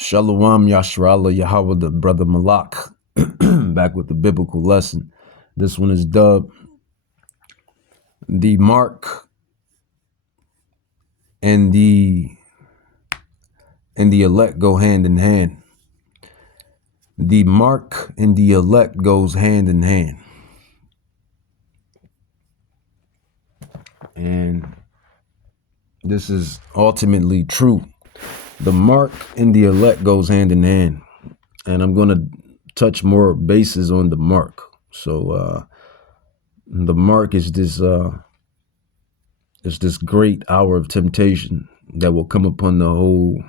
Shalom Yashrala Yahweh, the brother Malak, back with the biblical lesson. This one is dubbed the mark and the elect go hand in hand. The mark and the elect goes hand in hand. And this is ultimately true. The mark and the elect goes hand in hand. And I'm going to touch more bases on the mark. So the mark is this great hour of temptation that will come upon the whole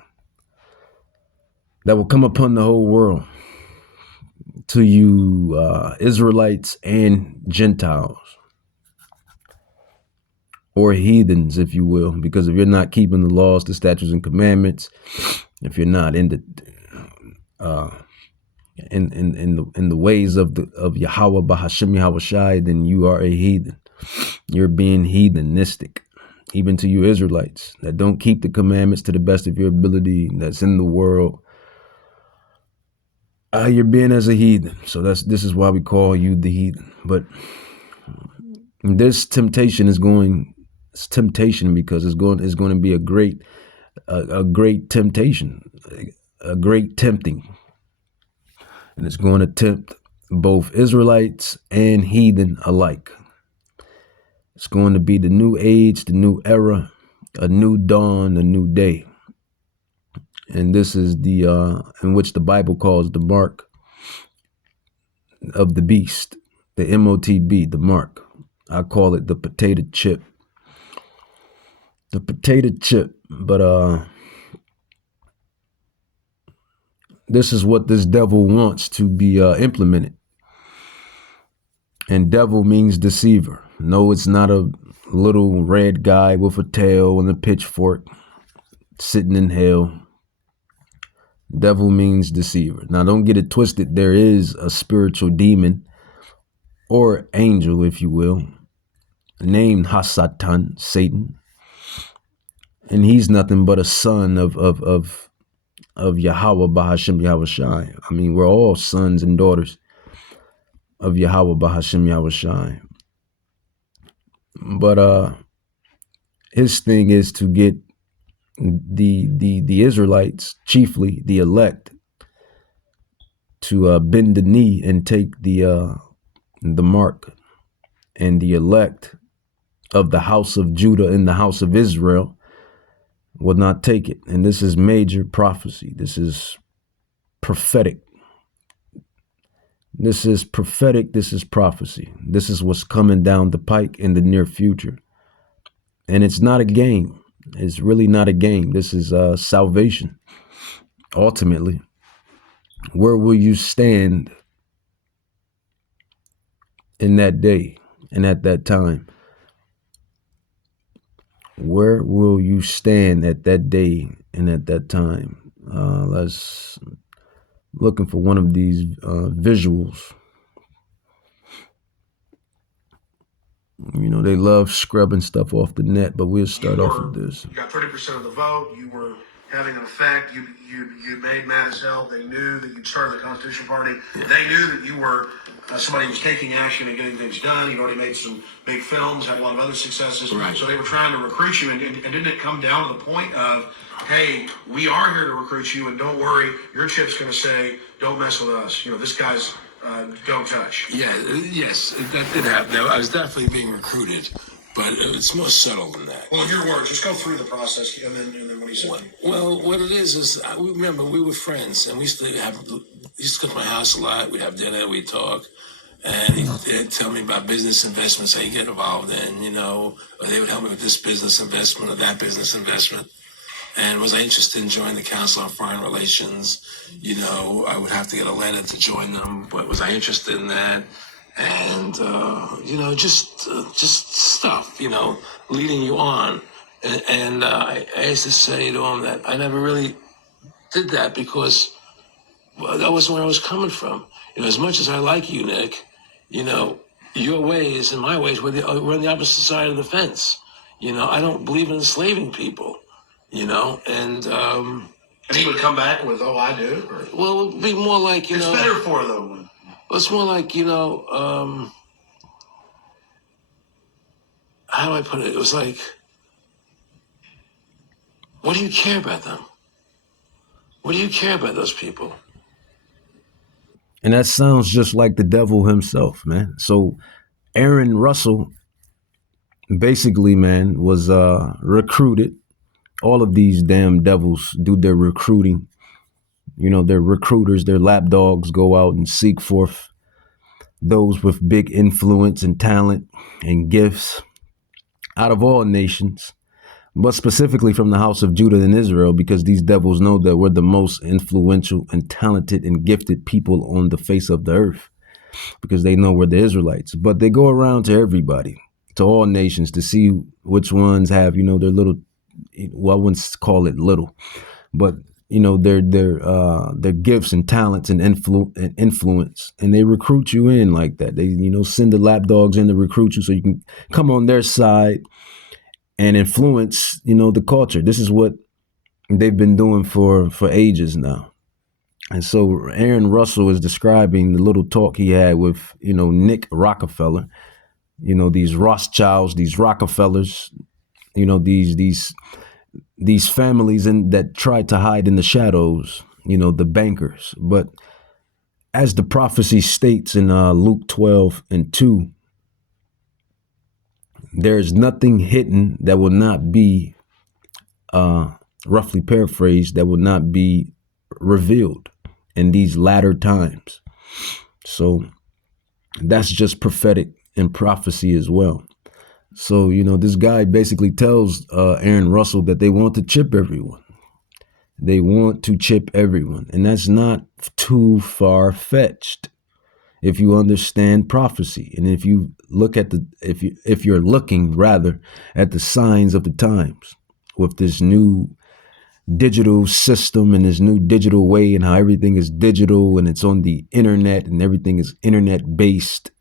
world, to you Israelites and Gentiles, or heathens, if you will, because if you're not keeping the laws, the statutes, and commandments, if you're not in the in the ways of Yahweh Bahashem Yahweh Shai, then you are a heathen. You're being heathenistic. Even to you Israelites that don't keep the commandments to the best of your ability, that's in the world, you're being as a heathen. So this is why we call you the heathen. But this temptation is temptation because it's going to be a great temptation, a great tempting. And it's going to tempt both Israelites and heathen alike. It's going to be the new age, the new era, a new dawn, a new day. And this is the in which the Bible calls the mark of the beast, the MOTB, the mark. I call it the potato chip. The potato chip. But this is what this devil wants to be implemented. And devil means deceiver. No, it's not a little red guy with a tail and a pitchfork sitting in hell. Devil means deceiver. Now, don't get it twisted. There is a spiritual demon or angel, if you will, named Hasatan, Satan. And he's nothing but a son of Yahweh Bahashem Yahweh Shai. I mean, we're all sons and daughters of Yahweh Bahashem Yahweh Shai. But his thing is to get the Israelites, chiefly the elect, to bend the knee and take the mark, and the elect of the house of Judah and the house of Israel will not take it. And this is major prophecy. This is prophetic. This is prophetic. This is prophecy. This is what's coming down the pike in the near future. And it's not a game. It's really not a game. This is salvation. Ultimately, where will you stand in that day and at that time? Where will you stand at that day and at that time? Let's looking for one of these visuals. You know, they love scrubbing stuff off the net, but we'll start off with this. You got 30% of the vote. You were having an effect. You made mad as hell. They knew that you'd started the Constitution Party. Yeah. They knew that you were somebody who was taking action and getting things done. You'd already made some big films, had a lot of other successes. Right. So they were trying to recruit you. And didn't it come down to the point of, hey, we are here to recruit you, and don't worry, your chip's going to say, don't mess with us. You know, this guy's don't touch. Yeah, yes, that did happen. I was definitely being recruited, but it's more subtle than that. Well, in your words, just go through the process, and then what do you say? Well, what it is remember, we were friends, and we used to come to my house a lot. We'd have dinner, we'd talk, and he'd tell me about business investments, how you get involved in, you know, or they would help me with this business investment or that business investment. And was I interested in joining the Council on Foreign Relations? You know, I would have to get a letter to join them, but was I interested in that? And, you know, just stuff, you know, leading you on. And I used to say to him that I never really did that because that wasn't where I was coming from. You know, as much as I like you, Nick, you know, your ways and my ways, we're on the opposite side of the fence. You know, I don't believe in enslaving people. You know, and And he would come back with, "Oh, I do." Or, Well, it would be more like, it's better for them. it's more like, how do I put it? It was like, what do you care about them? What do you care about those people? And that sounds just like the devil himself, man. So Aaron Russell basically, man, was recruited. All of these damn devils do their recruiting. You know, their recruiters, their lapdogs go out and seek forth those with big influence and talent and gifts out of all nations, but specifically from the house of Judah and Israel, because these devils know that we're the most influential and talented and gifted people on the face of the earth, because they know we're the Israelites. But they go around to everybody, to all nations, to see which ones have, you know, their little, well, I wouldn't call it little, but you know, their gifts and talents and influence, and they recruit you in like that. They, you know, send the lapdogs in to recruit you so you can come on their side and influence, you know, the culture. This is what they've been doing for ages now. And so Aaron Russell is describing the little talk he had with, you know, Nick Rockefeller, you know, these Rothschilds, these Rockefellers, you know, these families that tried to hide in the shadows, you know, the bankers. But as the prophecy states in Luke 12:2, there is nothing hidden that will not be, roughly paraphrased, that will not be revealed in these latter times. So that's just prophetic and prophecy as well. So, you know, this guy basically tells Aaron Russell that they want to chip everyone. They want to chip everyone. And that's not too far-fetched if you understand prophecy. And if you look at if you're looking rather at the signs of the times with this new digital system and this new digital way, and how everything is digital and it's on the internet and everything is internet based,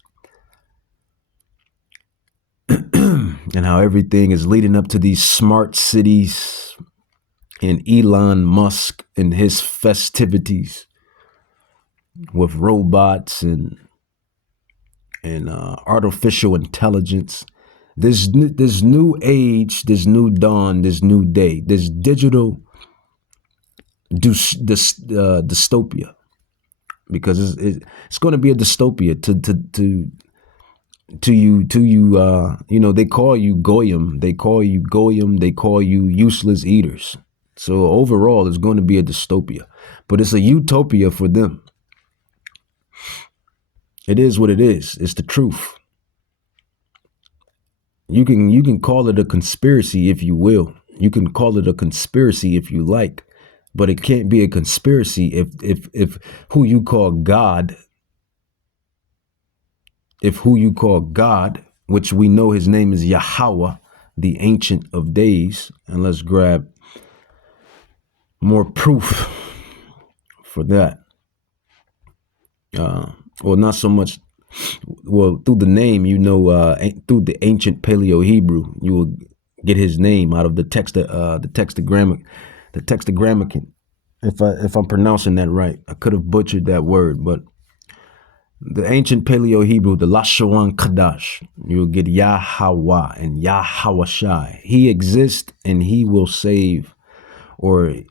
and how everything is leading up to these smart cities and Elon Musk and his festivities with robots and artificial intelligence. This new age, this new dawn, this new day, this digital dystopia, because it's going to be a dystopia to you, you know, they call you goyim, they call you useless eaters. So overall, it's going to be a dystopia, but it's a utopia for them. It is what it is. It's the truth. You can call it a conspiracy if you will. You can call it a conspiracy if you like, but it can't be a conspiracy if who you call God, which we know his name is Yahweh, the Ancient of Days, and let's grab more proof for that. Well, not so much. Well, through the name, you know, through the ancient Paleo Hebrew, you will get his name out of the Textagrammaton. If I'm pronouncing that right, I could have butchered that word, but the ancient Paleo Hebrew, the Lashawan Kadash, you'll get Yahweh and Yahawashai. He exists and he will save, or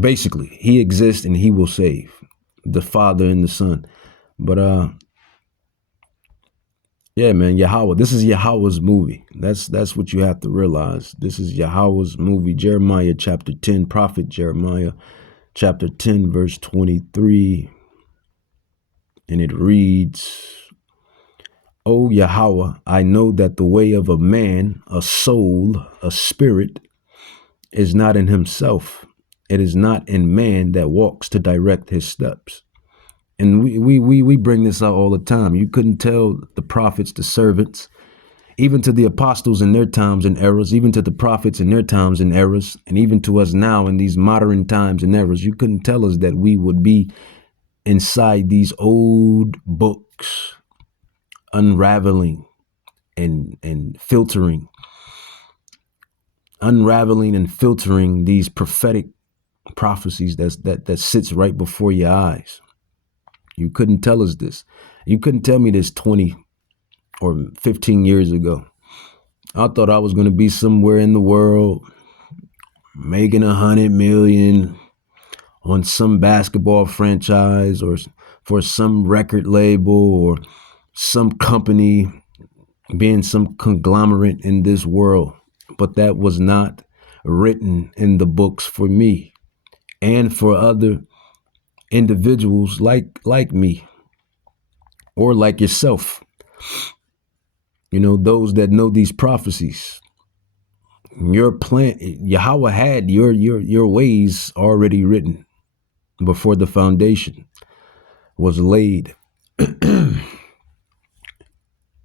basically, he exists and he will save, the Father and the Son. But yeah, man, Yahweh. This is Yahweh's movie. That's what you have to realize. This is Yahweh's movie. Jeremiah chapter 10, prophet Jeremiah chapter 10, verse 23. And it reads, O Yahweh, I know that the way of a man, a soul, a spirit, is not in himself. It is not in man that walks to direct his steps. And we bring this out all the time. You couldn't tell the prophets, the servants, even to the apostles in their times and eras, even to the prophets in their times and eras, and even to us now in these modern times and eras, you couldn't tell us that we would be inside these old books, unraveling and filtering these prophetic prophecies that sits right before your eyes. You couldn't tell us this. You couldn't tell me this 20 or 15 years ago. I thought I was going to be somewhere in the world making 100 million on some basketball franchise or for some record label or some company, being some conglomerate in this world. But that was not written in the books for me and for other individuals like me or like yourself. You know, those that know these prophecies. Your plan, Yahweh had your ways already written before the foundation was laid.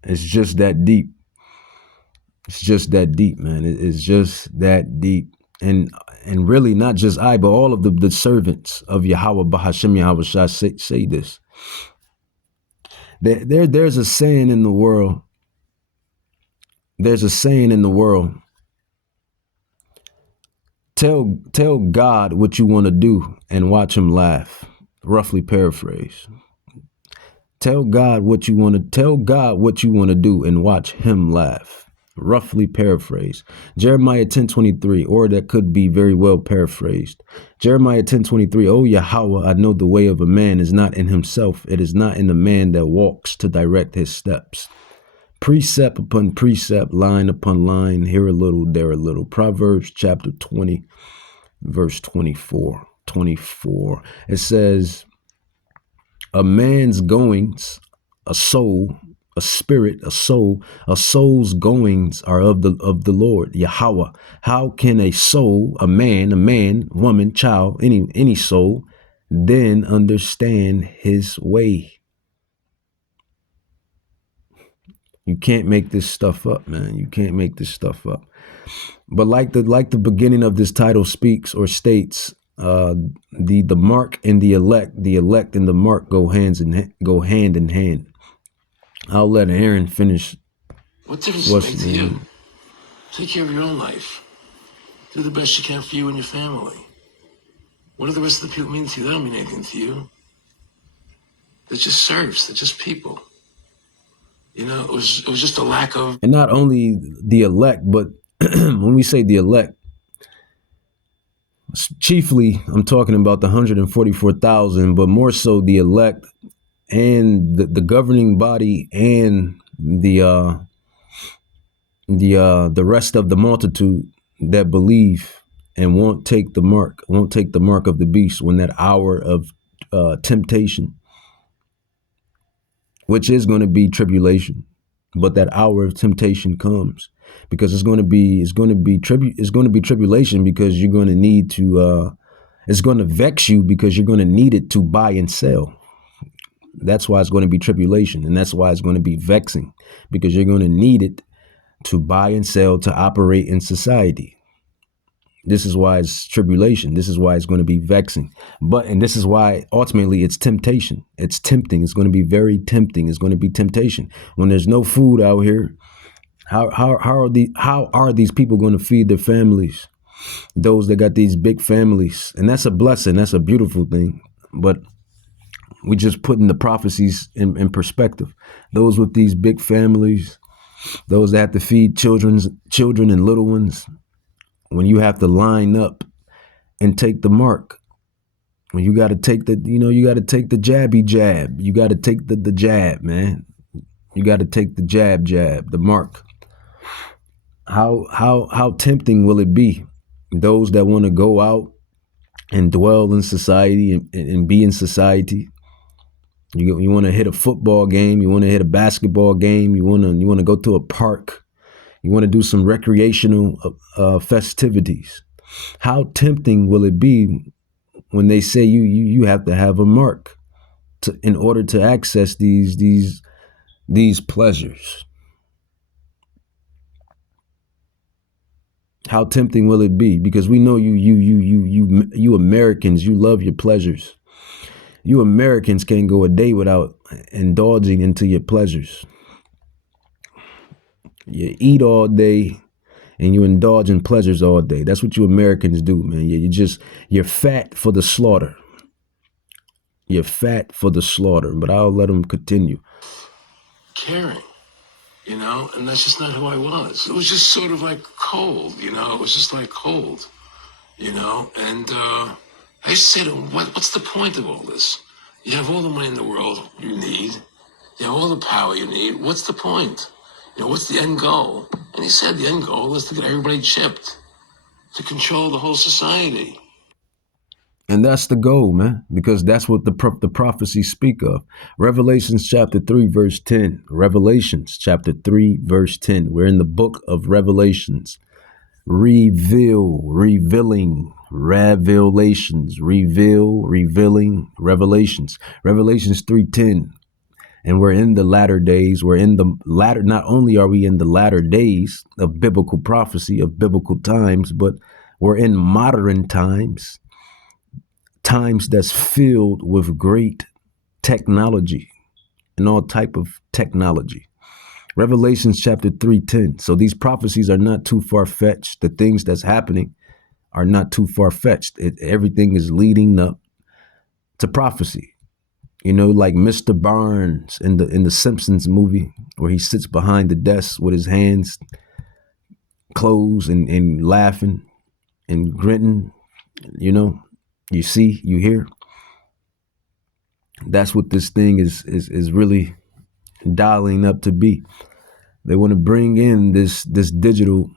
It's just that deep. It's just that deep, man. It's just that deep. And really not just I, but all of the servants of Yahweh Bahashem Yahweh Shai say this. There's a saying in the world. There's a saying in the world. Tell God what you want to do and watch him laugh. Roughly paraphrase. Tell God what you want to do and watch him laugh. Roughly paraphrase. Jeremiah 10:23, or that could be very well paraphrased. Jeremiah 10:23, O Yahweh, I know the way of a man is not in himself. It is not in the man that walks to direct his steps. Precept upon precept, line upon line, here a little, there a little. Proverbs chapter 20, verse 24. It says, a man's goings, a soul, a spirit, a soul's goings are of the Lord, Yahweh. How can a soul, a man, woman, child, any soul, then understand his way? You can't make this stuff up, man. You can't make this stuff up. But like the beginning of this title speaks or states, the mark and the elect and the mark go hand in hand. I'll let Aaron finish. What difference does it make to you? Take care of your own life. Do the best you can for you and your family. What do the rest of the people mean to you? They don't mean anything to you. They're just serfs. They're just people. You know, it was just a lack of. And not only the elect, but when we say the elect, chiefly I'm talking about the 144,000, but more so the elect and the governing body and the rest of the multitude that believe and won't take the mark of the beast when that hour of temptation, which is going to be tribulation, but that hour of temptation comes because it's going to be tribulation because you're going to need to it's going to vex you because you're going to need it to buy and sell. That's why it's going to be tribulation, and that's why it's going to be vexing, because you're going to need it to buy and sell, to operate in society. This is why it's tribulation. This is why it's going to be vexing. And this is why ultimately it's temptation. It's tempting. It's going to be very tempting. It's going to be temptation. When there's no food out here, how are these people going to feed their families? Those that got these big families. And that's a blessing. That's a beautiful thing. But we just putting the prophecies in perspective. Those with these big families, those that have to feed children and little ones, when you have to line up and take the mark, when you got to take you got to take the jab. You got to take the jab, man. You got to take the jab, the mark. How tempting will it be? Those that want to go out and dwell in society and be in society. You want to hit a football game. You want to hit a basketball game. You want to go to a park. You want to do some recreational festivities. How tempting will it be when they say you have to have a mark in order to access these pleasures? How tempting will it be? Because we know you Americans, you love your pleasures. You Americans can't go a day without indulging into your pleasures. You eat all day, and you indulge in pleasures all day. That's what you Americans do, man. You're fat for the slaughter. You're fat for the slaughter, but I'll let them continue. Caring, and that's just not who I was. It was just sort of like cold, it was just like cold, and I used to say to him, what's the point of all this? You have all the money in the world you need. You have all the power you need. What's the point? What's the end goal? And he said the end goal is to get everybody chipped, to control the whole society. And that's the goal, man, because that's what the prophecies speak of. Revelations chapter 3, verse 10. Revelations chapter 3, verse 10. We're in the book of Revelations. Revealing, revelations, revealing, revelations. Revelations 3:10. And we're in the latter days. We're in the latter. Not only are we in the latter days of biblical prophecy, of biblical times, but we're in modern times. Times that's filled with great technology and all type of technology. Revelations chapter 3:10. So these prophecies are not too far-fetched. The things that's happening are not too far-fetched. Everything is leading up to prophecy. Like Mr. Barnes in the Simpsons movie, where he sits behind the desk with his hands closed and laughing and grinning, You see, you hear. That's what this thing is really dialing up to be. They want to bring in this digital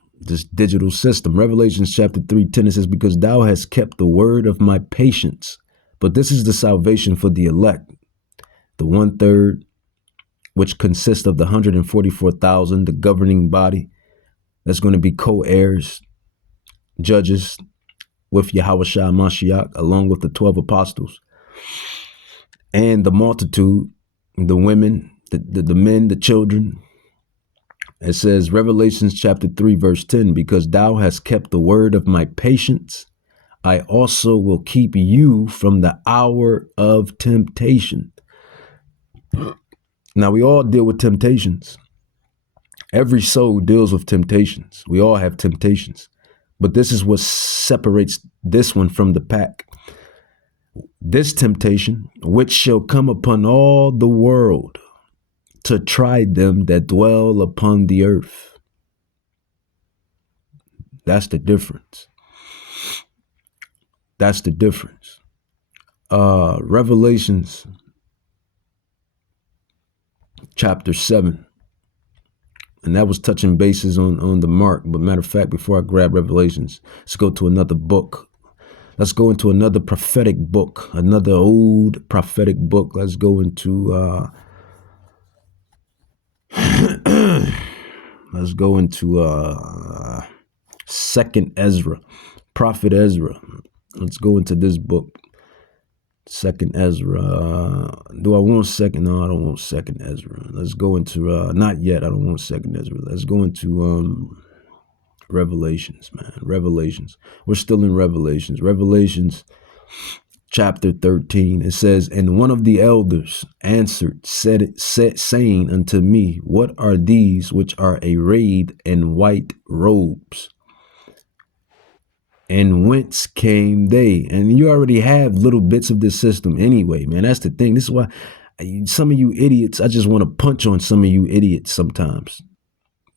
system. Revelations chapter 3:10, it says, because thou hast kept the word of my patience. But this is the salvation for the elect, the 1/3, which consists of the 144,000, the governing body that's going to be co-heirs, judges, with Yahushua Mashiach, along with the 12 apostles, and the multitude, the women, the men, the children. It says, Revelations chapter 3, verse 10, because thou hast kept the word of my patience, I also will keep you from the hour of temptation. Now, we all deal with temptations. Every soul deals with temptations. We all have temptations. But this is what separates this one from the pack. This temptation, which shall come upon all the world to try them that dwell upon the earth. That's the difference. That's the difference. Revelations chapter 7. And that was touching bases on the mark. But matter of fact, before I grab Revelations, let's go to another book. Let's go into another prophetic book, another old prophetic book. Let's go into Second Ezra, Prophet Ezra. Let's go into this book. Second Ezra. Do I want second? No, I don't want second Ezra. Let's go into not yet. I don't want second Ezra. Let's go into Revelations, man. Revelations. We're still in Revelations. Revelations chapter 13. It says, and one of the elders answered, saying unto me, what are these which are arrayed in white robes? And whence came they? And you already have little bits of this system anyway, man. That's the thing. This is why some of you idiots, I just want to punch on some of you idiots sometimes.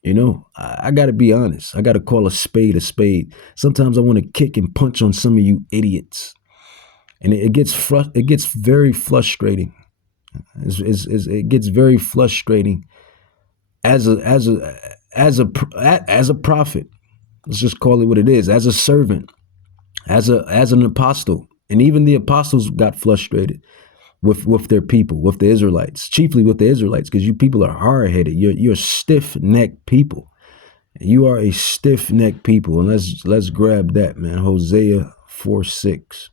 I got to be honest. I got to call a spade a spade. Sometimes I want to kick and punch on some of you idiots. And it gets very frustrating. It gets very frustrating as a prophet. Let's just call it what it is. As a servant, as an apostle, and even the apostles got frustrated with their people, with the Israelites, chiefly with the Israelites, because you people are hard-headed. You're stiff-necked people. You are a stiff-necked people, and let's grab that, man. Hosea 4:6.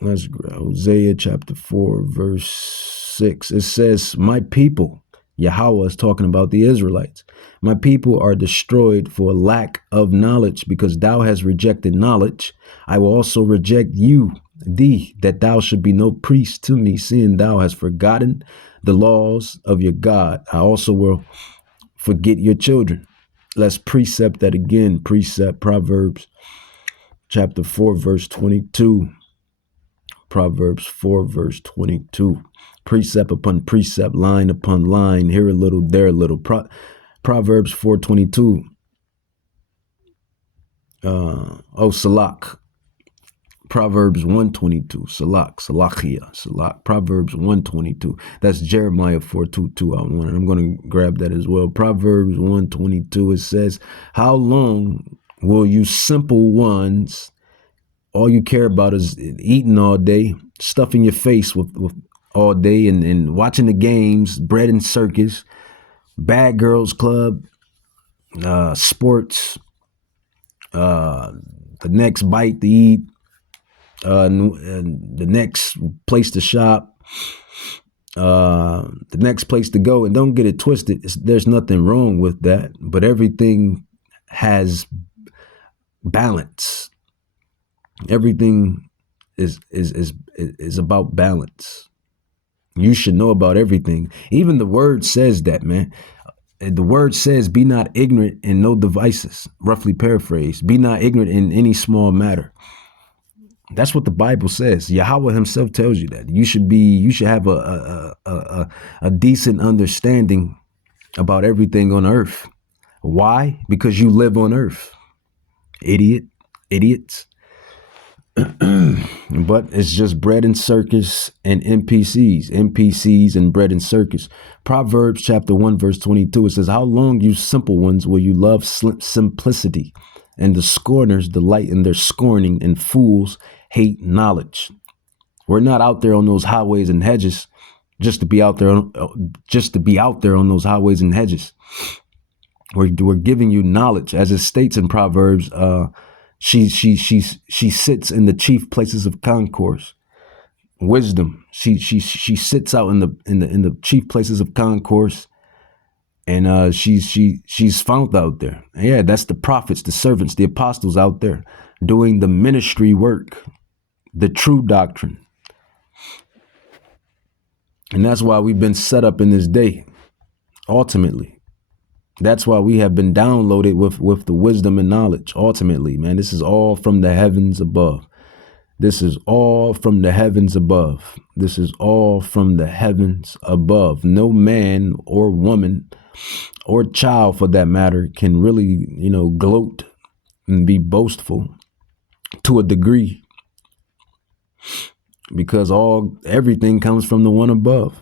Let's grab Hosea chapter 4, verse 6. It says, "My people." Yahweh is talking about the Israelites. "My people are destroyed for lack of knowledge, because thou hast rejected knowledge. I will also reject thee, that thou should be no priest to me, seeing thou hast forgotten the laws of your God. I also will forget your children." Let's precept that again. Precept Proverbs chapter 4, verse 22. Proverbs 4, verse 22. Precept upon precept, line upon line, here a little, there a little. Proverbs 4:22. Salak. Proverbs 122. Salak. Proverbs 122. That's Jeremiah 4:22. I'm going to grab that as well. Proverbs 122. It says, "How long will you simple ones? All you care about is eating all day, stuffing your face with all day, and watching the games, bread and circus, bad girls club, sports, the next bite to eat, and the next place to shop, the next place to go." And don't get it twisted. There's nothing wrong with that, but everything has balance. Everything is about balance. You should know about everything. Even the word says that, man. The word says, "Be not ignorant in no devices." Roughly paraphrased, be not ignorant in any small matter. That's what the Bible says. Yahweh himself tells you that. You should have a decent understanding about everything on earth. Why? Because you live on earth. Idiots. But it's just bread and circus and NPCs and bread and circus. Proverbs chapter 1, verse 22, it says, "How long, you simple ones, will you love simplicity? And the scorners delight in their scorning, and fools hate knowledge." We're not out there on those highways and hedges just to be out there on those highways and hedges. We're giving you knowledge, as it states in Proverbs. She sits in the chief places of concourse. Wisdom. She sits out in the chief places of concourse, and she's found out there. Yeah, that's the prophets, the servants, the apostles out there doing the ministry work, the true doctrine. And that's why we've been set up in this day. Ultimately, that's why we have been downloaded with the wisdom and knowledge. Ultimately, man, this is all from the heavens above. This is all from the heavens above. This is all from the heavens above. No man or woman or child, for that matter, can really, gloat and be boastful to a degree, because everything comes from the one above.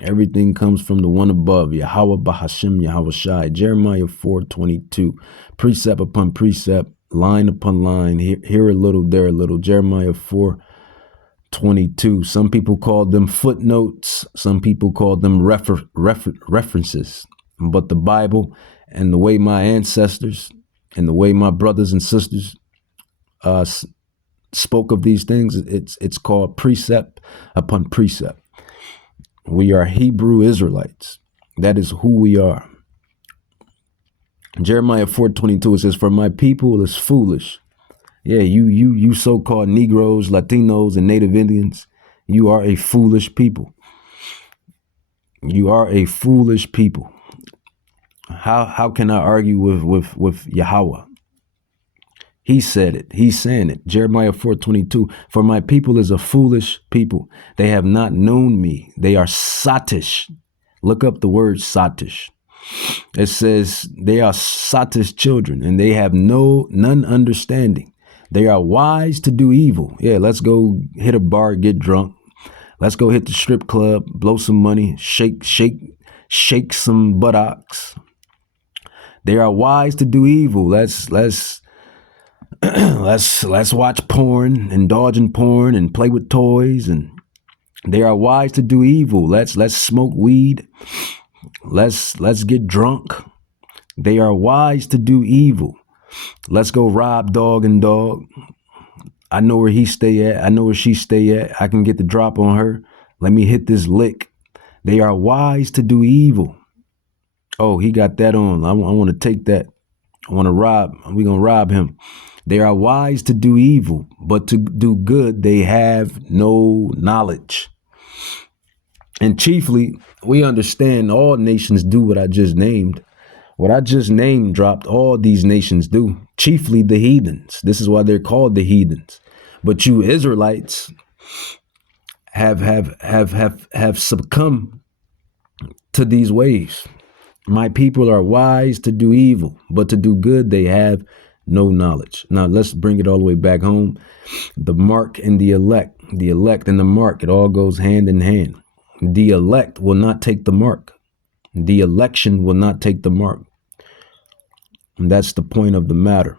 Everything comes from the one above. Yahweh Bahashim Yahweh Shai. Jeremiah 4:22. Precept upon precept, line upon line, here a little, there a little. Jeremiah 4:22. Some people call them footnotes. Some people call them references. But the Bible, and the way my ancestors and the way my brothers and sisters spoke of these things, it's called precept upon precept. We are Hebrew Israelites. That is who we are. Jeremiah 4:22, it says, "For my people is foolish." Yeah, you so-called Negroes, Latinos, and Native Indians, you are a foolish people. You are a foolish people. How can I argue with Yahweh? He said it. He's saying it. Jeremiah 4:22. "For my people is a foolish people. They have not known me. They are sottish." Look up the word sottish. It says they are sottish children, and they have none understanding. They are wise to do evil. Yeah, let's go hit a bar, get drunk. Let's go hit the strip club, blow some money, shake some buttocks. They are wise to do evil. Let's watch porn, indulge in porn, and play with toys. And they are wise to do evil. Let's smoke weed. Let's get drunk. They are wise to do evil. Let's go rob dog and dog. I know where he stay at. I know where she stay at. I can get the drop on her. Let me hit this lick. They are wise to do evil. Oh, he got that on. I want to take that. I want to rob. We're going to rob him. They are wise to do evil, but to do good, they have no knowledge. And chiefly, we understand all nations do what I just named. What I just name dropped, all these nations do, chiefly the heathens. This is why they're called the heathens. But you Israelites have succumbed to these ways. My people are wise to do evil, but to do good they have no knowledge. Now let's bring it all the way back home. The mark and the elect and the mark, it all goes hand in hand. The elect will not take the mark. The election will not take the mark. And that's the point of the matter.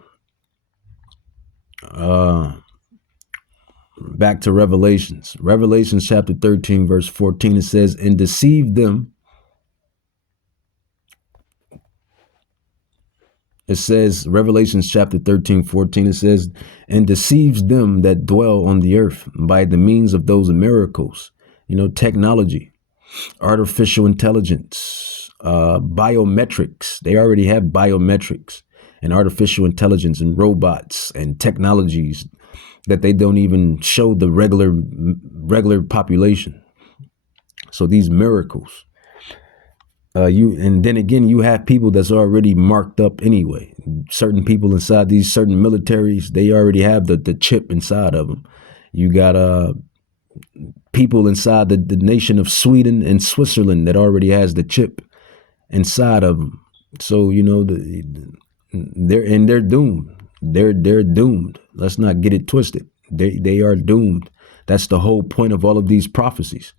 Back to Revelations. Revelations chapter 13, verse 14, it says, and deceive them. It says, Revelations chapter 13, 14, it says, and deceives them that dwell on the earth by the means of those miracles, technology, artificial intelligence, biometrics. They already have biometrics and artificial intelligence and robots and technologies that they don't even show the regular population. So these miracles. And then again, you have people that's already marked up anyway. Certain people inside these certain militaries, they already have the chip inside of them. You got people inside the nation of Sweden and Switzerland that already has the chip inside of them. So they're doomed. They're doomed. Let's not get it twisted. They are doomed. That's the whole point of all of these prophecies.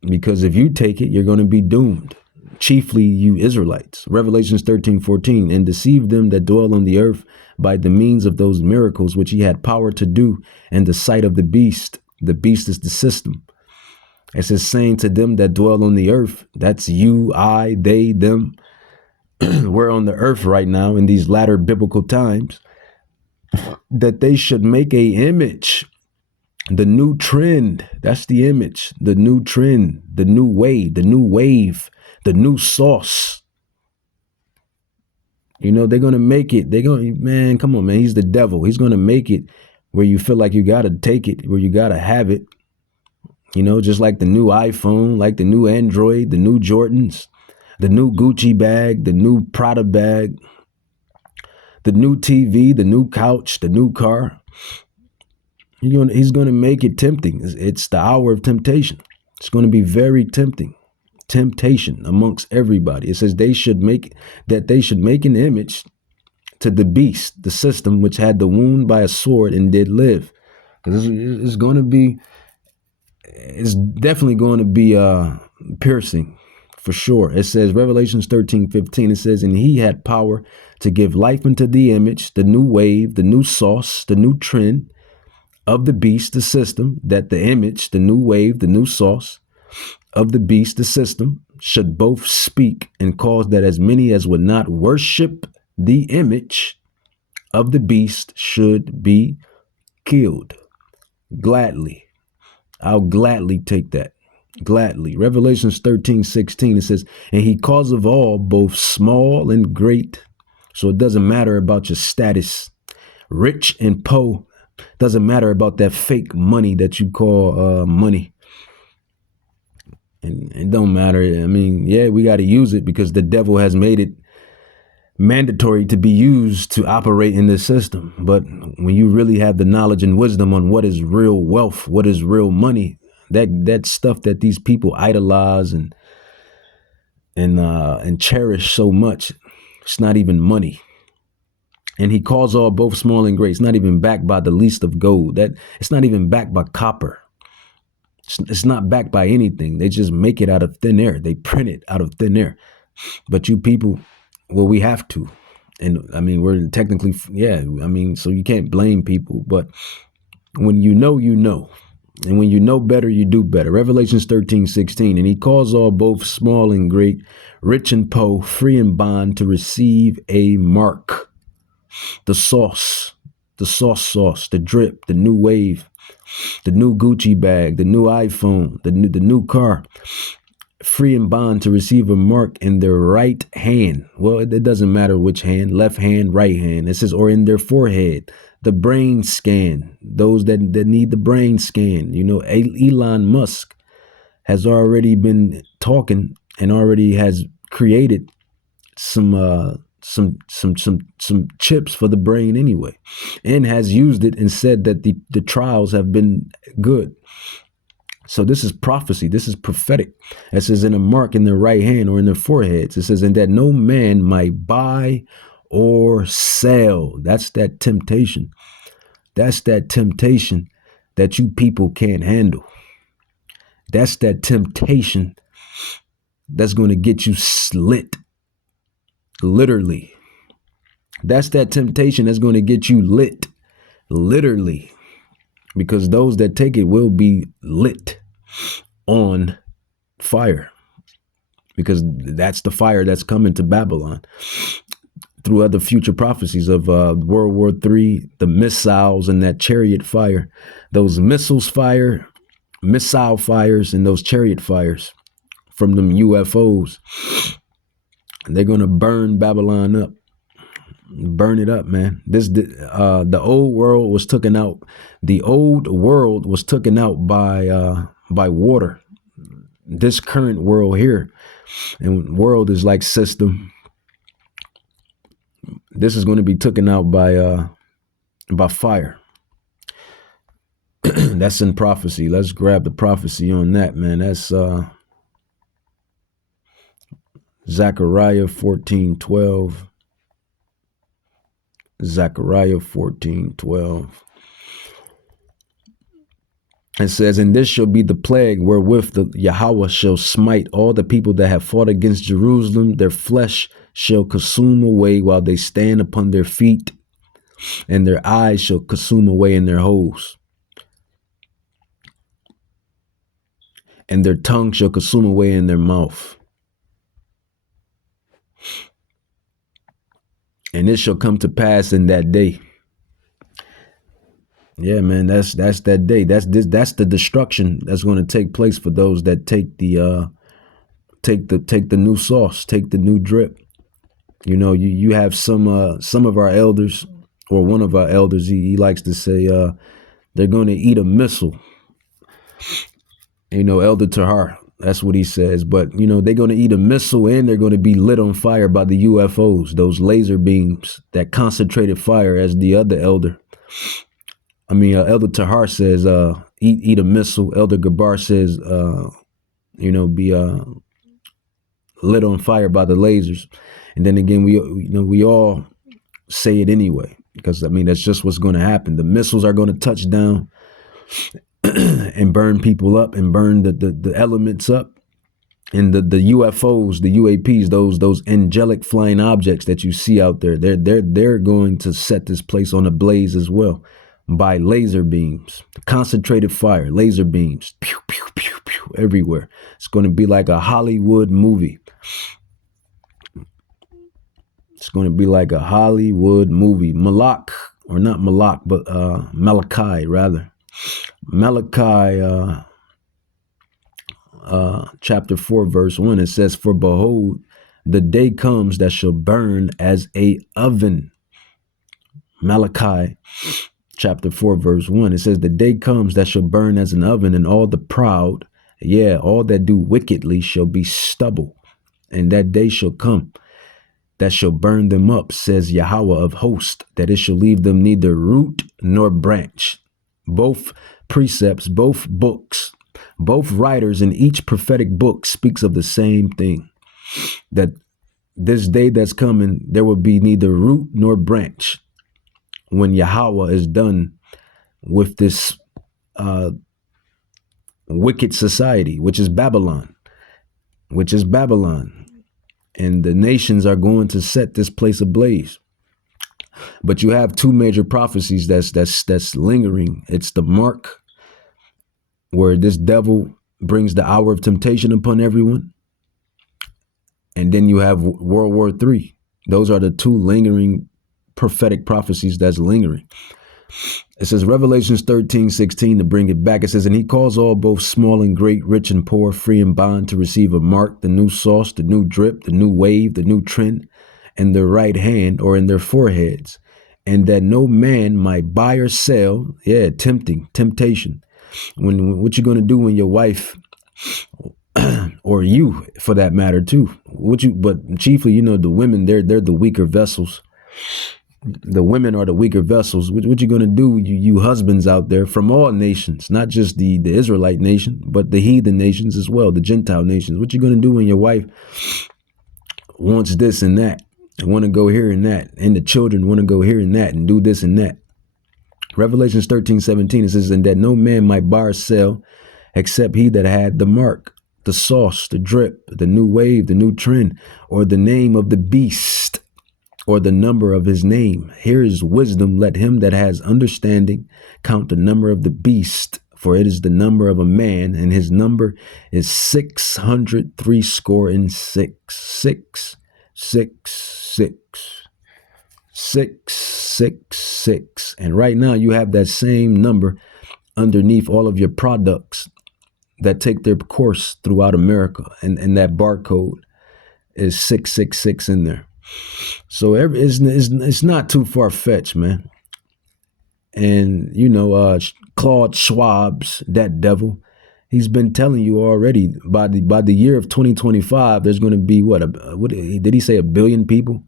Because if you take it, you're going to be doomed. Chiefly you Israelites. Revelations 13, 14, and deceive them that dwell on the earth by the means of those miracles which he had power to do in the sight of the beast. The beast is the system. It says, saying to them that dwell on the earth, that's you, I, they, them. We're on the earth right now in these latter biblical times, that they should make a image. The new trend, that's the image, the new trend, the new way, the new wave, the new sauce. They're going to make it. Man, come on, man. He's the devil. He's going to make it where you feel like you got to take it, where you got to have it. Just like the new iPhone, like the new Android, the new Jordans, the new Gucci bag, the new Prada bag, the new TV, the new couch, the new car. He's going to make it tempting. It's the hour of temptation. It's going to be very tempting. Temptation amongst everybody. It says they should make an image to the beast, the system which had the wound by a sword and did live. Because it's definitely going to be piercing for sure. It says Revelations 13, 15, it says, and he had power to give life unto the image, the new wave, the new sauce, the new trend of the beast, the system, that the image, the new wave, the new sauce of the beast, the system, should both speak and cause that as many as would not worship the image of the beast should be killed. Gladly. I'll gladly take that. Gladly. Revelations 13, 16, it says, and he calls of all, both small and great. So it doesn't matter about your status, rich and poor. Doesn't matter about that fake money that you call money. And it don't matter. I mean, yeah, we got to use it because the devil has made it mandatory to be used to operate in this system. But when you really have the knowledge and wisdom on what is real wealth, what is real money, that stuff that these people idolize and cherish so much, it's not even money. And he calls all both small and great. It's not even backed by the least of gold. That it's not even backed by copper. It's not backed by anything. They just make it out of thin air. They print it out of thin air. But you people, well, we have to. And I mean, we're technically, yeah, I mean, so you can't blame people. But when you know, you know. And when you know better, you do better. Revelations 13, 16. And he calls all both small and great, rich and poor, free and bond to receive a mark. The sauce, the drip, the new wave, the new Gucci bag, the new iPhone, the new car, free and bond to receive a mark in their right hand. Well, it doesn't matter which hand, left hand, right hand. It says, or in their forehead, the brain scan, those that need the brain scan. Elon Musk has already been talking and already has created some chips for the brain anyway, and has used it and said that the trials have been good. So this is prophecy. This is prophetic. It says, in a mark in their right hand or in their foreheads. It says, and that no man might buy or sell. That's that temptation. That's that temptation that you people can't handle. That's that temptation that's going to get you slit. Literally. That's that temptation that's going to get you lit. Literally. Because those that take it will be lit on fire. Because that's the fire that's coming to Babylon. Through other future prophecies of World War III, the missiles and that chariot fire. Those missile fires, and those chariot fires from them UFOs. They're going to burn Babylon up. Burn it up, man. The old world was taken out. The old world was taken out by water. This current world here, and world is like system. This is going to be taken out by fire. That's in prophecy. Let's grab the prophecy on that, man. That's Zechariah 14:12. Zechariah 14:12. It says, and this shall be the plague wherewith the Yahweh shall smite all the people that have fought against Jerusalem. Their flesh shall consume away while they stand upon their feet, and their eyes shall consume away in their holes. And their tongue shall consume away in their mouth. And it shall come to pass in that day. Yeah, man, that's that day. That's the destruction that's going to take place for those that take the new sauce, take the new drip. You know, you have some of our elders, or one of our elders, he likes to say they're going to eat a missile. You know, Elder Tahar, that's what he says. But, you know, they're going to eat a missile, and they're going to be lit on fire by the UFOs, those laser beams, that concentrated fire, as the other elder. Elder Tahar says, eat a missile. Elder Gabar says, be lit on fire by the lasers. And then again, we all say it anyway, because that's just what's going to happen. The missiles are going to touch down and burn people up and burn the elements up. And the UFOs, the UAPs, those angelic flying objects that you see out there, they're going to set this place on a blaze as well. By laser beams, concentrated fire, laser beams, pew, pew, pew, pew, everywhere. It's going to be like a Hollywood movie. It's going to be like a Hollywood movie. Malachi, rather. Malachi, chapter 4, verse 1, it says, for behold, the day comes that shall burn as a oven. Malachi chapter 4, verse 1, it says, the day comes that shall burn as an oven, and all the proud, all that do wickedly shall be stubble. And that day shall come that shall burn them up, says Yahweh of hosts, that it shall leave them neither root nor branch. Both precepts, both books, both writers in each prophetic book speaks of the same thing, that this day that's coming, there will be neither root nor branch. When Yahweh is done with this wicked society, which is Babylon, and the nations are going to set this place ablaze. But you have two major prophecies that's lingering. It's the mark, where this devil brings the hour of temptation upon everyone, and then you have World War III. Those are the two lingering prophetic prophecies that's lingering. It says Revelations 13:16 to bring it back. It says, and he calls all, both small and great, rich and poor, free and bond, to receive a mark, the new sauce, the new drip, the new wave, the new trend, in their right hand or in their foreheads, and that no man might buy or sell. Temptation. What you're going to do when your wife or you for that matter too. But chiefly, you know, the women, they're the weaker vessels. The women are the weaker vessels. What you gonna do, you husbands out there from all nations, not just the Israelite nation, but the heathen nations as well, the Gentile nations. What you gonna do when your wife wants this and that, and want to go here and that, and the children want to go here and that, and do this and that? Revelations 13:17, it says, and that no man might buy or sell except he that had the mark, the sauce, the drip, the new wave, the new trend, or the name of the beast, or the number of his name. Here is wisdom. Let him that has understanding count the number of the beast, for it is the number of a man, and his number is 666. 666. And right now you have that same number underneath all of your products that take their course throughout America, and that barcode is 666 in there. So it's not too far fetched, man. And you know, Claude Schwab's, that devil, he's been telling you already by the year of 2025, there's going to be what did he say? 1 billion people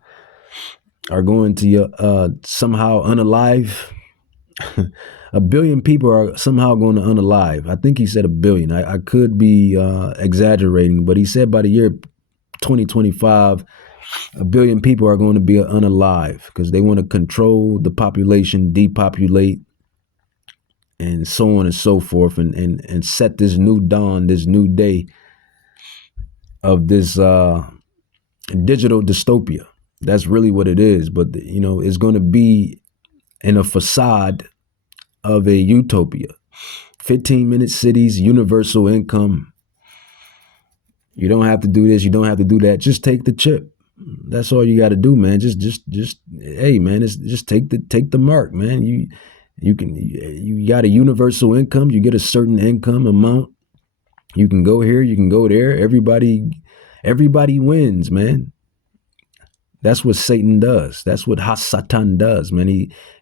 are going to somehow unalive. 1 billion people are somehow going to unalive. I think he said 1 billion. I could be exaggerating, but he said by the year 2025, 1 billion people are going to be unalive because they want to control the population, depopulate, and so on and so forth, and set this new dawn, this new day of this digital dystopia. That's really what it is. But, you know, it's going to be in a facade of a utopia. 15-minute cities, universal income. You don't have to do this. You don't have to do that. Just take the chip. That's all you got to do, man. Just, hey, man, just take the mark, man. You got a universal income. You get a certain income amount. You can go here. You can go there. Everybody wins, man. That's what Satan does. That's what Hasatan does, man.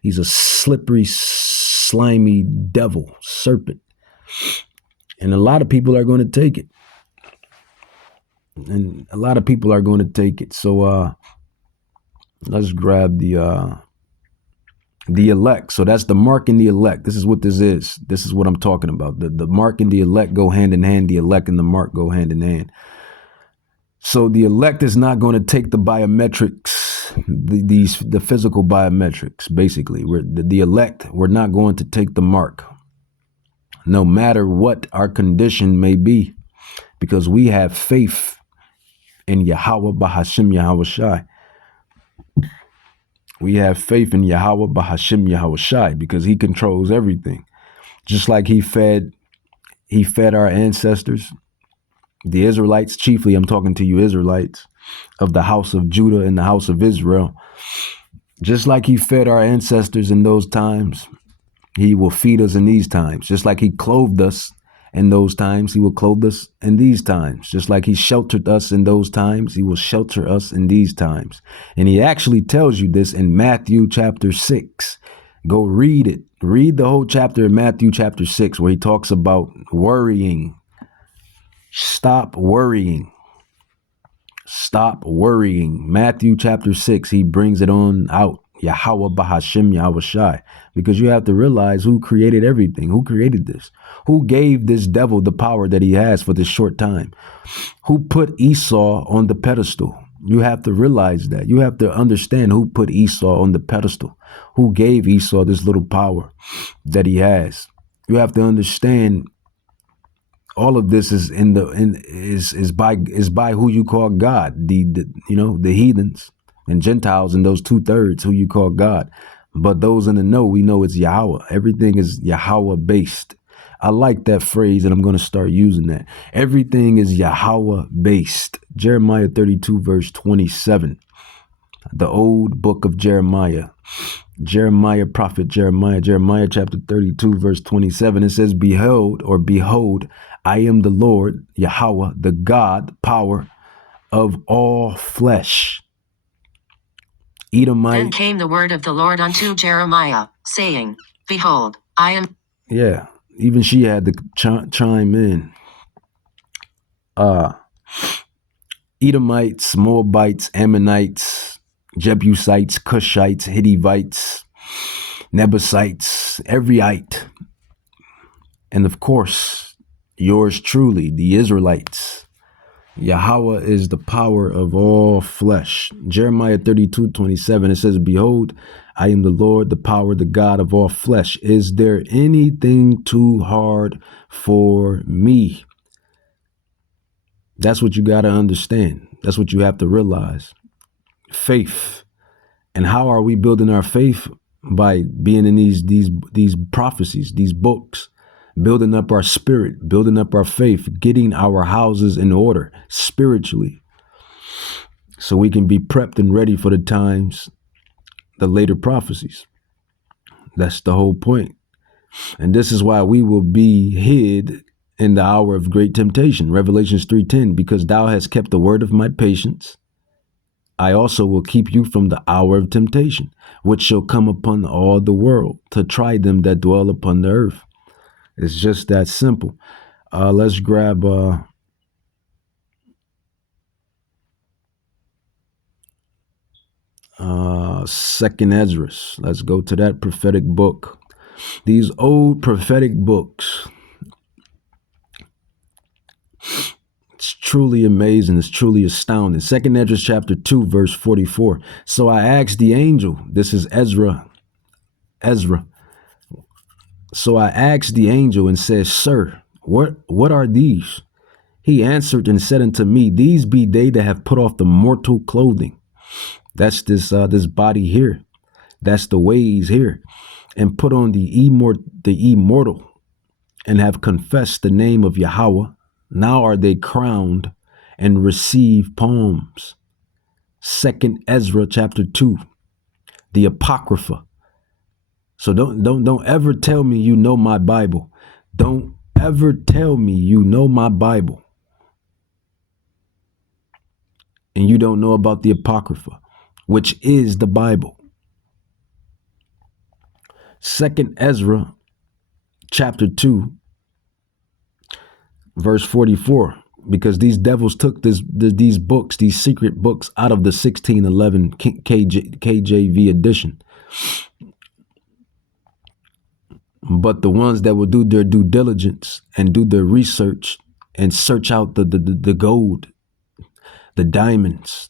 He's a slippery, slimy devil, serpent. And a lot of people are going to take it. So let's grab the elect. So that's the mark and the elect. This is what this is. This is what I'm talking about. The mark and the elect go hand in hand. The elect and the mark go hand in hand. So the elect is not going to take the biometrics, the physical biometrics, basically. The elect, we're not going to take the mark, no matter what our condition may be, because we have faith in Yahweh Bahashim Yahweh Shai. We have faith in Yahweh Bahashim Yahweh Shai because he controls everything. Just like he fed our ancestors, the Israelites, chiefly I'm talking to you Israelites of the house of Judah and the house of Israel. Just like he fed our ancestors in those times, he will feed us in these times. Just like he clothed us in those times, he will clothe us in these times. Just like he sheltered us in those times, he will shelter us in these times. And he actually tells you this in Matthew chapter 6. Go read it. Read the whole chapter in Matthew chapter 6, where he talks about worrying. Stop worrying. Stop worrying. Matthew chapter 6, he brings it on out. Yahweh Bahashim Yahweh Shai. Because you have to realize who created everything. Who created this? Who gave this devil the power that he has for this short time? Who put Esau on the pedestal? You have to realize that. You have to understand who put Esau on the pedestal. Who gave Esau this little power that he has? You have to understand all of this is by who you call God, the heathens and Gentiles and those 2/3 who you call God. But those in the know, we know it's Yahweh. Everything is Yahweh based. I like that phrase, and I'm going to start using that. Everything is Yahweh based. Jeremiah 32 verse 27, the old book of Jeremiah. Prophet Jeremiah chapter 32 verse 27, it says, behold, I am the Lord, Yahweh, the God, power of all flesh. Edomite. Then came the word of the Lord unto Jeremiah, saying, behold, I am. Yeah, even she had to chime in. Edomites, Moabites, Ammonites, Jebusites, Cushites, Hittivites, Nebusites, everyite, and of course, yours truly, the Israelites. Yahweh is the power of all flesh. Jeremiah 32:27, it says, behold, I am the Lord, the power, the God of all flesh. Is there anything too hard for me? That's what you got to understand. That's what you have to realize. Faith. And how are we building our faith? By being in these prophecies, these books, building up our spirit, building up our faith, getting our houses in order spiritually, so we can be prepped and ready for the times, the later prophecies. That's the whole point. And this is why we will be hid in the hour of great temptation. Revelations 3:10, because thou hast kept the word of my patience, I also will keep you from the hour of temptation, which shall come upon all the world, to try them that dwell upon the earth. It's just that simple. Let's grab Second Esdras. Let's go to that prophetic book. These old prophetic books. It's truly amazing. It's truly astounding. Second Esdras chapter 2, verse 44. So I asked the angel, this is Ezra. So I asked the angel and said, Sir, what are these? He answered and said unto me, these be they that have put off the mortal clothing. That's this body here. That's the ways here. And put on the immortal, and have confessed the name of Yahweh. Now are they crowned and receive palms. Second Ezra chapter 2, the Apocrypha. So don't ever tell me you know my Bible. Don't ever tell me you know my Bible and you don't know about the Apocrypha, which is the Bible. Second Ezra chapter 2, verse 44, because these devils took these books, these secret books, out of the 1611 KJV edition. But the ones that will do their due diligence and do their research and search out the gold, the diamonds,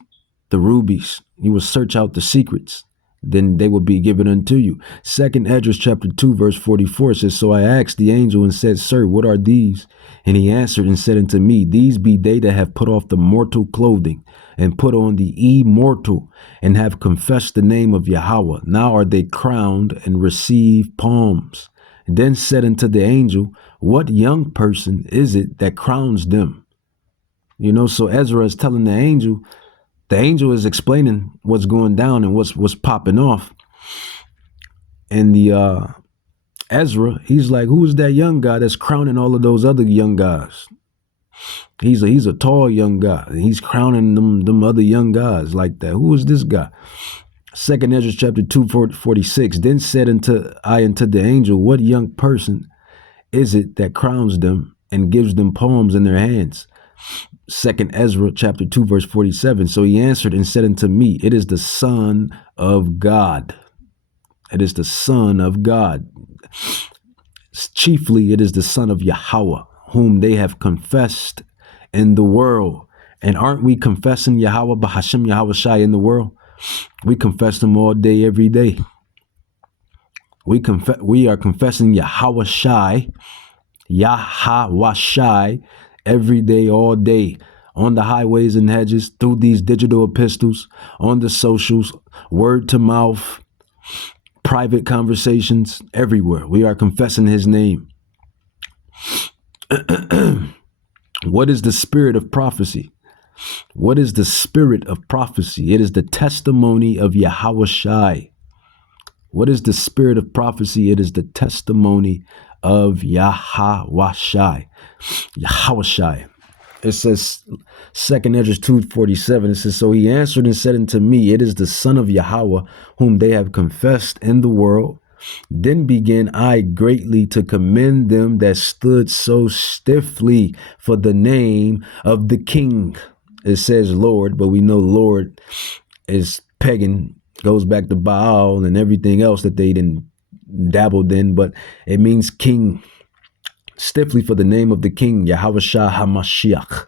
the rubies, you will search out the secrets, then they will be given unto you. Second Esdras chapter 2, verse 44 says, so I asked the angel and said, Sir, what are these? And he answered and said unto me, these be they that have put off the mortal clothing and put on the immortal, and have confessed the name of Yahweh. Now are they crowned and receive palms. Then said unto the angel, what young person is it that crowns them? You know, so Ezra is telling the angel is explaining what's going down and what's popping off. And the Ezra, he's like, who is that young guy that's crowning all of those other young guys? He's a tall young guy, and he's crowning them other young guys like that. Who is this guy? Second Ezra chapter 2, 46. Then said I unto the angel, what young person is it that crowns them and gives them palms in their hands? Second Ezra chapter 2, verse 47. So he answered and said unto me, it is the Son of God. It is the Son of God. Chiefly, it is the Son of Yahweh, whom they have confessed in the world. And aren't we confessing Yahweh, Bahashem Yahweh Shai, in the world? We confess him all day, every day. We are confessing Yahweh Shai, Yahweh Shai, every day, all day, on the highways and hedges, through these digital epistles, on the socials, word to mouth, private conversations, everywhere. We are confessing his name. What is the spirit of prophecy? What is the spirit of prophecy? It is the testimony of Yahweh Shai. What is the spirit of prophecy? It is the testimony of Yahweh Shai. Yahweh Shai. It says, Second Esdras 2:47, it says, so he answered and said unto me, it is the Son of Yahweh, whom they have confessed in the world, Then began I greatly to commend them that stood so stiffly for the name of the king. It says Lord, but we know Lord is pagan, goes back to Baal and everything else that they didn't dabbled in, but it means king. Stiffly for the name of the king, Yahushua HaMashiach.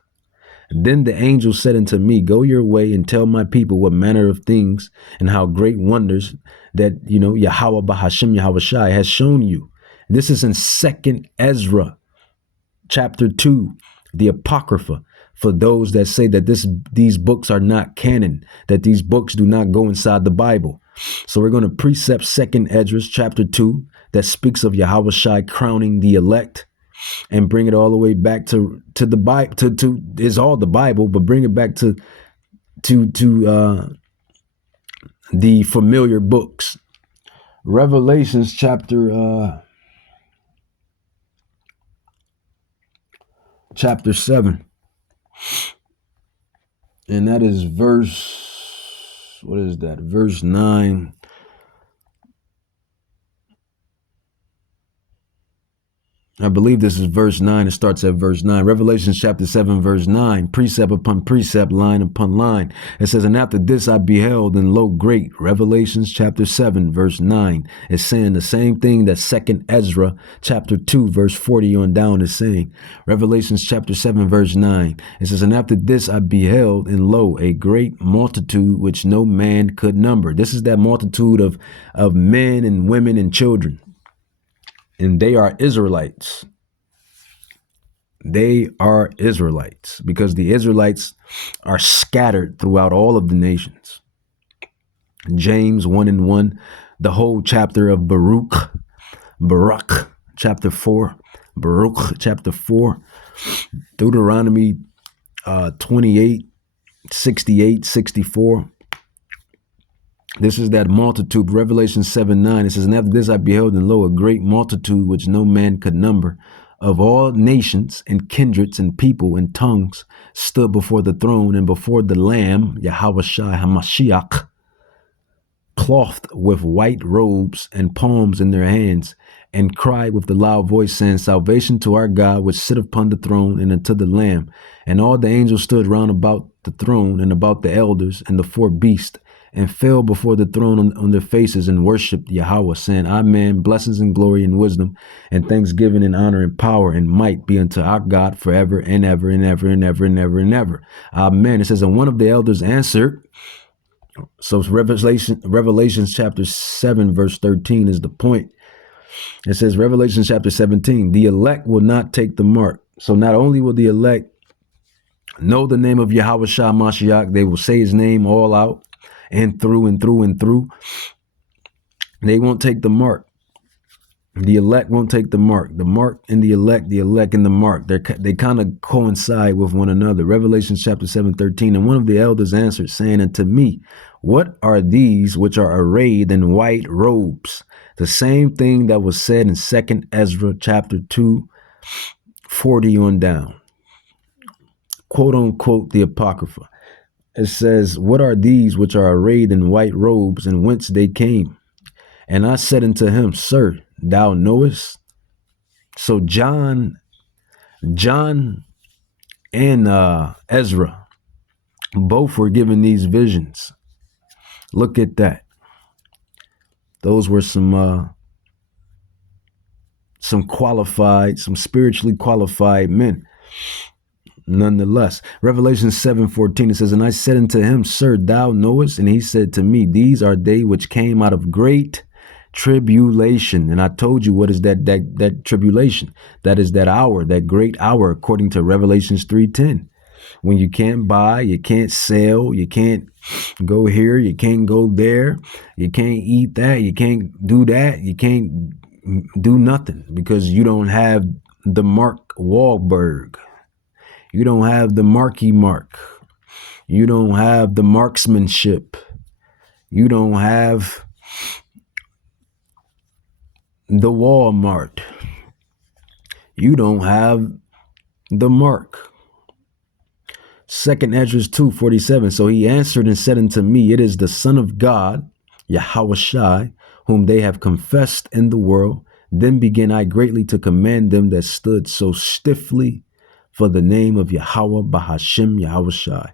Then the angel said unto me, go your way and tell my people what manner of things and how great wonders that, Yahweh Bahashim Yahushai has shown you. This is in 2nd Ezra, chapter 2, the Apocrypha, for those that say that these books are not canon, that these books do not go inside the Bible. So we're going to precept 2nd Ezra, chapter 2, that speaks of Yahushai crowning the elect, and bring it all the way back to the Bible, to is all the Bible, but bring it back to the familiar books. Revelations chapter 7, and that is verse 9. I believe this is verse 9. It starts at verse 9. Revelation chapter 7, verse 9. Precept upon precept, line upon line. It says, and after this I beheld, and lo, great. Revelations chapter 7, verse 9. It's saying the same thing that 2nd Ezra chapter 2, verse 40 on down is saying. Revelations chapter 7, verse 9. It says, and after this I beheld, and lo, a great multitude which no man could number. This is that multitude of men and women and children. And they are Israelites. They are Israelites because the Israelites are scattered throughout all of the nations. James 1:1, the whole chapter of Baruch chapter 4, Baruch chapter 4, Deuteronomy 28, 68, 64. This is that multitude, Revelation 7:9. It says, and after this I beheld, and lo, a great multitude which no man could number, of all nations and kindreds and people and tongues, stood before the throne and before the Lamb, Yahushua HaMashiach, clothed with white robes and palms in their hands, and cried with a loud voice, saying, salvation to our God which sitteth upon the throne and unto the Lamb. And all the angels stood round about the throne and about the elders and the four beasts, and fell before the throne on their faces and worshipped Yahweh, saying, amen, blessings and glory and wisdom and thanksgiving and honor and power and might be unto our God forever and ever and ever and ever and ever and ever. Amen. It says, and one of the elders answered. So Revelation chapter 7, verse 13 is the point. It says, Revelation chapter 17, the elect will not take the mark. So not only will the elect know the name of Yahushua Mashiach, they will say his name all out, and through and through and through. They won't take the mark. The elect won't take the mark. The mark and the elect and the mark. They kind of coincide with one another. Revelation chapter 7:13. And one of the elders answered, saying unto me, what are these which are arrayed in white robes? The same thing that was said in 2nd Ezra chapter 2, 40 on down. Quote unquote, the Apocrypha. It says, what are these which are arrayed in white robes, and whence they came? And I said unto him, sir, thou knowest. So John and Ezra both were given these visions. Look at that. Those were some qualified, some spiritually qualified men. Nonetheless, Revelation 7:14, it says, and I said unto him, sir, thou knowest? And he said to me, these are they which came out of great tribulation. And I told you, what is that tribulation? That is that hour, that great hour, according to Revelations 3:10, when you can't buy, you can't sell, you can't go here, you can't go there, you can't eat that, you can't do that, you can't do nothing because you don't have the Mark Wahlberg. You don't have the Marky Mark. You don't have the marksmanship. You don't have the Walmart. You don't have the mark. 2nd Ezra 2:47. So he answered and said unto me, it is the Son of God, Yahushai, whom they have confessed in the world. Then began I greatly to command them that stood so stiffly for the name of Yahweh Bahashem Yahushai.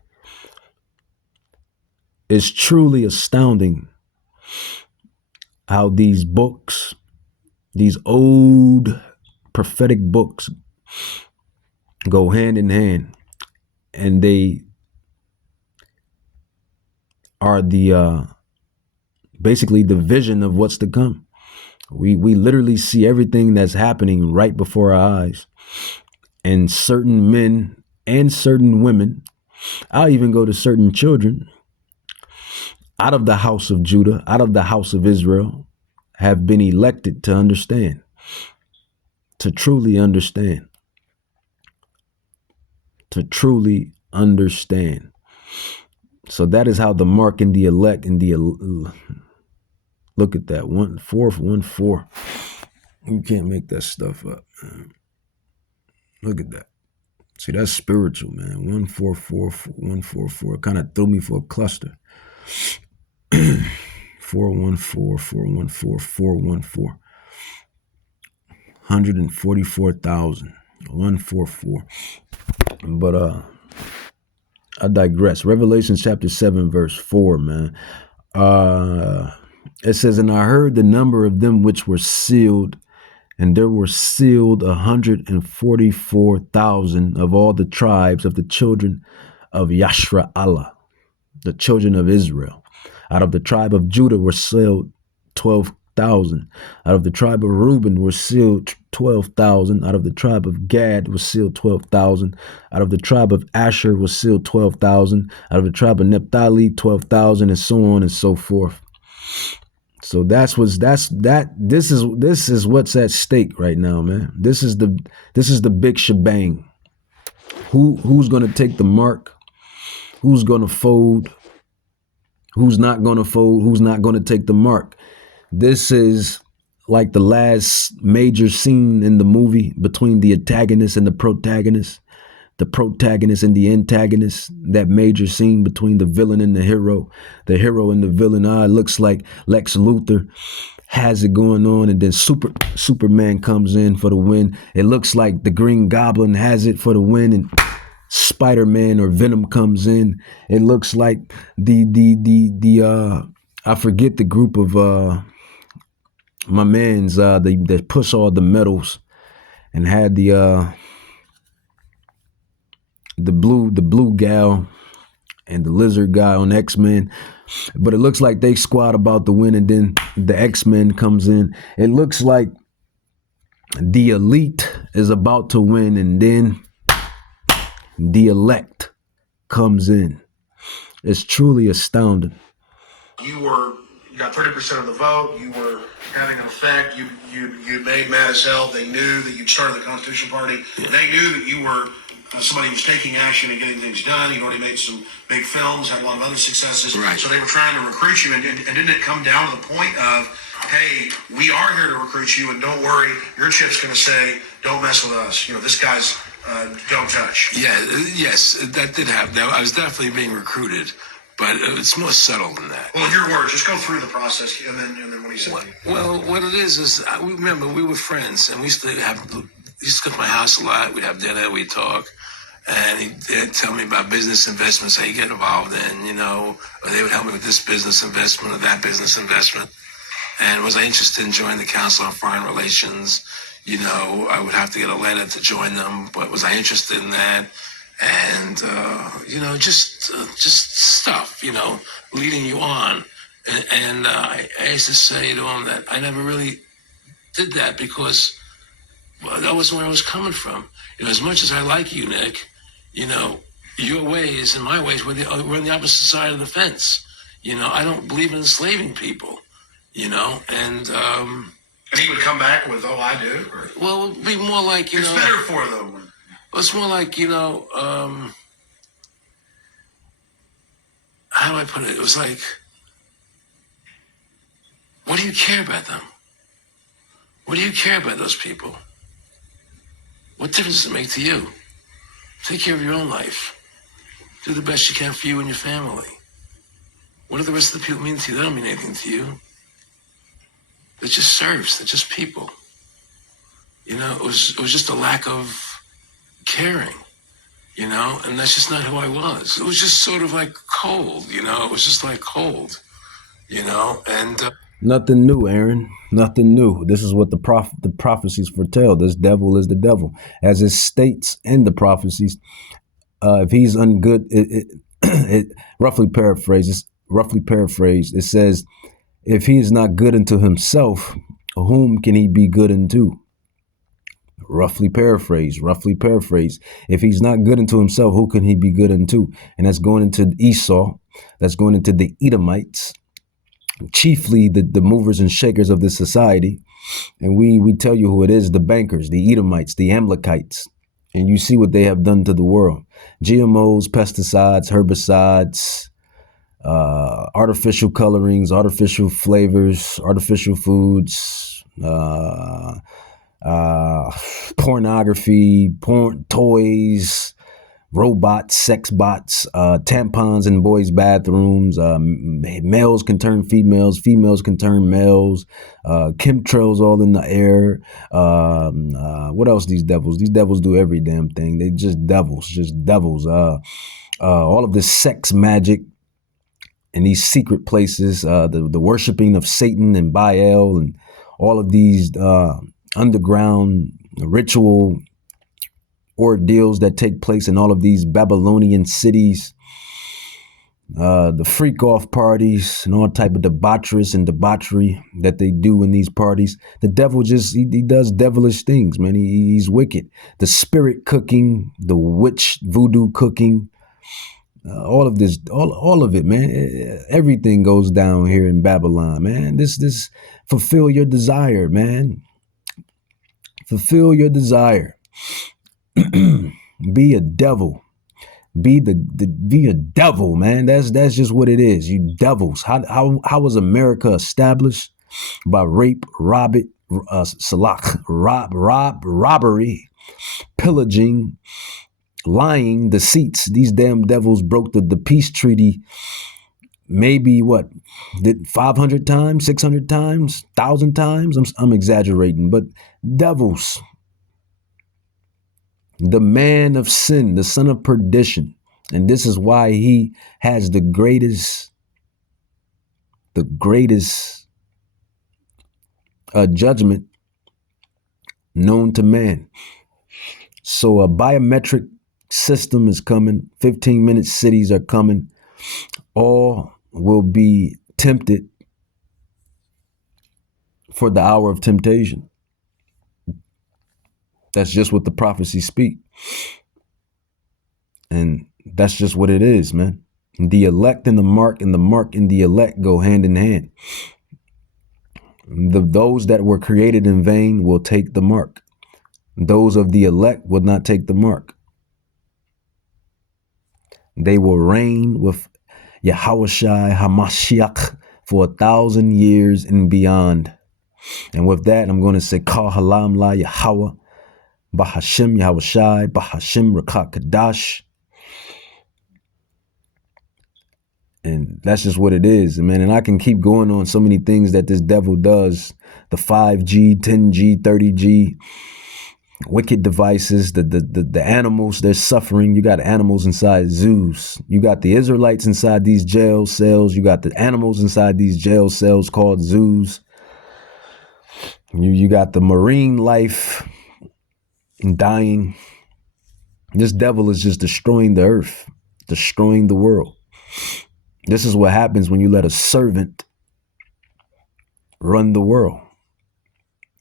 It's truly astounding how these books, these old prophetic books, go hand in hand, and they are the basically the vision of what's to come. We literally see everything that's happening right before our eyes, and certain men and certain women, I'll even go to certain children out of the house of Judah, out of the house of Israel, have been elected to understand, to truly understand, to truly understand. So that is how the mark and the elect and the look at that 1-4. You can't make that stuff up, man. Look at that. See, that's spiritual, man. 1-4-4 kind of threw me for a cluster. 414. 144,000. 144. But I digress. Revelation chapter 7, verse 4, man. It says, and I heard the number of them which were sealed, and there were sealed 144,000 of all the tribes of the children of Yashra'Allah, the children of Israel. Out of the tribe of Judah were sealed 12,000. Out of the tribe of Reuben were sealed 12,000. Out of the tribe of Gad was sealed 12,000. Out of the tribe of Asher was sealed 12,000. Out of the tribe of Naphtali 12,000, and so on and so forth. So this is what's at stake right now, man. This is the big shebang. Who's gonna take the mark? Who's gonna fold? Who's not gonna fold? Who's not gonna take the mark? This is like the last major scene in the movie between the antagonist and the protagonist and the antagonist, that major scene between the villain and the hero and the villain. It looks like Lex Luthor has it going on, and then Superman comes in for the win. It looks like the Green Goblin has it for the win, and Spider-Man or Venom comes in. It looks like the I forget the group of my mans they push all the medals and had the blue gal and the lizard guy on X-Men, but it looks like they squad about the win, and then the X-Men comes in. It looks like the elite is about to win, and then the elect comes in. It's truly astounding. You got 30% of the vote. You were having an effect. You made mad as hell. They knew that you started the Constitution Party. Yeah. They knew that you were somebody who was taking action and getting things done. You'd already made some big films, had a lot of other successes. Right. So they were trying to recruit you, and didn't it come down to the point of, hey, we are here to recruit you, and don't worry, your chip's going to say, don't mess with us. You know, this guy's don't touch. Yeah, yes, that did happen. I was definitely being recruited, but it's more subtle than that. Well, in your words, just go through the process, and then what he said. Well, what it is remember, we were friends, and we used to come to my house a lot. We'd have dinner, we'd talk, and he'd tell me about business investments, how you get involved in, you know, or they would help me with this business investment or that business investment. And was I interested in joining the Council on Foreign Relations? You know, I would have to get a letter to join them, but was I interested in that? And, you know, just stuff, you know, leading you on. And I used to say to him that I never really did that because that wasn't where I was coming from. You know, as much as I like you, Nick, you know, your ways and my ways, we're on the opposite side of the fence. You know, I don't believe in enslaving people, you know, and he would come back with, oh, I do? Or? Well, it would be more like, you know. It's better for them. Well, it's more like, you know, how do I put it? It was like, what do you care about them? What do you care about those people? What difference does it make to you? Take care of your own life. Do the best you can for you and your family. What do the rest of the people mean to you? They don't mean anything to you. They're just serfs. They're just people. You know, it was just a lack of caring. You know, and that's just not who I was. It was just sort of like cold. You know, it was just like cold. You know, and Nothing new, Aaron. Nothing new. This is what the prophecies foretell. This devil is the devil, as it states in the prophecies. If he's ungood, it roughly paraphrases. Roughly paraphrased, it says, "If he is not good unto himself, whom can he be good unto?" Roughly paraphrased. Roughly paraphrased. If he's not good unto himself, who can he be good unto? And that's going into Esau. That's going into the Edomites, chiefly the movers and shakers of this society. And we tell you who it is: the bankers, the Edomites, the Amalekites. And you see what they have done to the world: GMOs, pesticides, herbicides, artificial colorings, artificial flavors, artificial foods, pornography, porn, toys, robots, sex bots, tampons in boys' bathrooms. Males can turn females, females can turn males. Chemtrails all in the air. What else? These devils do every damn thing. They just devils. All of this sex magic in these secret places, the worshiping of Satan and Baal, and all of these underground ritual ordeals that take place in all of these Babylonian cities, the freak off parties and all type of debaucherous and debauchery that they do in these parties. The devil just, he does devilish things, man. He's wicked. The spirit cooking, the witch voodoo cooking, all of this, all of it, man. Everything goes down here in Babylon, man. This fulfill your desire, man. Fulfill your desire. Be a devil. Be a devil, man. That's just what it is. You devils. How was America established? By rape, robbery, pillaging, lying, deceits. These damn devils broke the peace treaty. Maybe what? Did 500 times, 600 times, 1,000 times? I'm exaggerating, but devils. The man of sin, the son of perdition. And this is why he has the greatest judgment known to man. So a biometric system is coming. 15-minute cities are coming. All will be tempted for the hour of temptation. That's just what the prophecies speak. And that's just what it is, man. The elect and the mark and the elect go hand in hand. Those that were created in vain will take the mark. Those of the elect will not take the mark. They will reign with Yahushua HaMashiach for 1,000 years and beyond. And with that, I'm going to say, Kal Halam La Yahweh, Bahashim Yahushai, Bahashim Rakat Kadash. And that's just what it is, man. And I can keep going on so many things that this devil does. The 5G, 10G, 30G, wicked devices, the animals, they're suffering. You got animals inside zoos. You got the Israelites inside these jail cells. You got the animals inside these jail cells called zoos. You got the marine life dying. This devil is just destroying the earth, destroying the world. This is what happens when you let a servant run the world.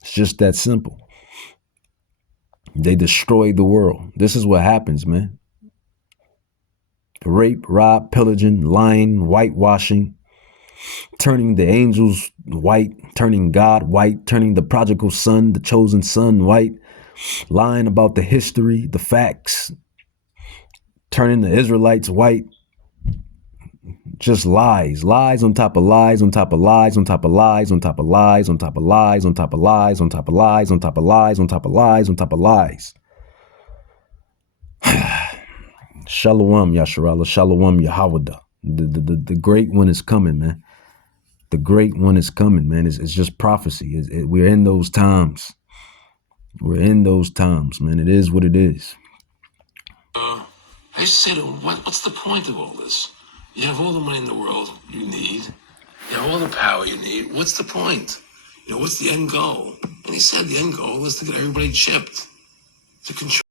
It's just that simple. They destroy the world. This is what happens, man. Rape, rob, pillaging, lying, whitewashing, turning the angels white, turning God white, turning the prodigal son, the chosen son white, lying about the history, the facts, turning the Israelites white. Just lies on top of lies, on top of lies, on top of lies, on top of lies, on top of lies, on top of lies, on top of lies, on top of lies, on top of lies, on top of lies. Shalom, Yasharallah. Shalom, Yahawada. The great one is coming, man. The great one is coming, man. It's just prophecy. We're in those times. We're in those times, man. It is what it is. I just say to him, what's the point of all this? You have all the money in the world you need. You have all the power you need. What's the point? What's the end goal? And he said the end goal is to get everybody chipped, to control.